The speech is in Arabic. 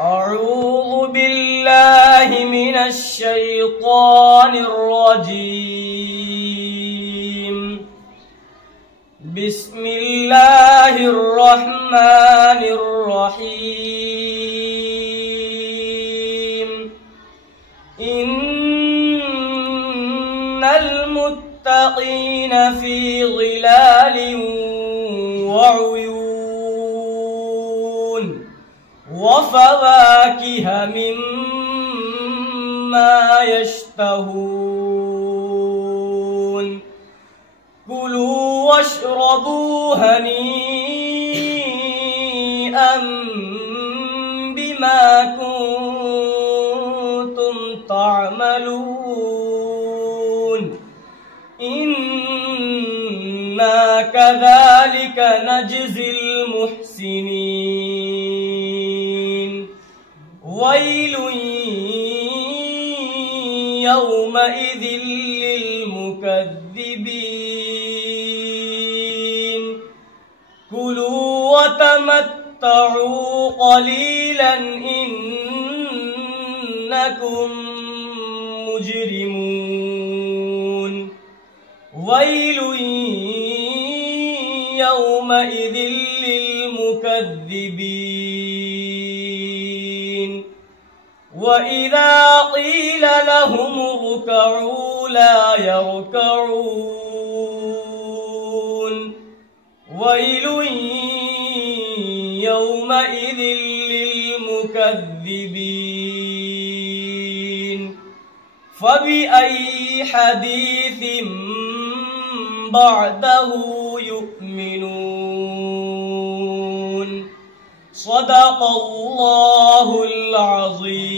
أعوذ بالله من الشيطان الرجيم. بسم الله الرحمن الرحيم. إن المتقين في ظلال وعيون وفواكه مما يشتهون. كلوا واشربوا هنيئا بما كنتم تعملون. إنا كذلك نجزي المحسنين. ويل يومئذ للمكذبين. كلوا وتمتعوا قليلا إنكم مجرمون. ويل يومئذ للمكذبين. وإذا قيل لهم اركعوا لا يركعون. ويل يومئذ للمكذبين. فبأي حديث بعده يؤمنون. صدق الله العظيم.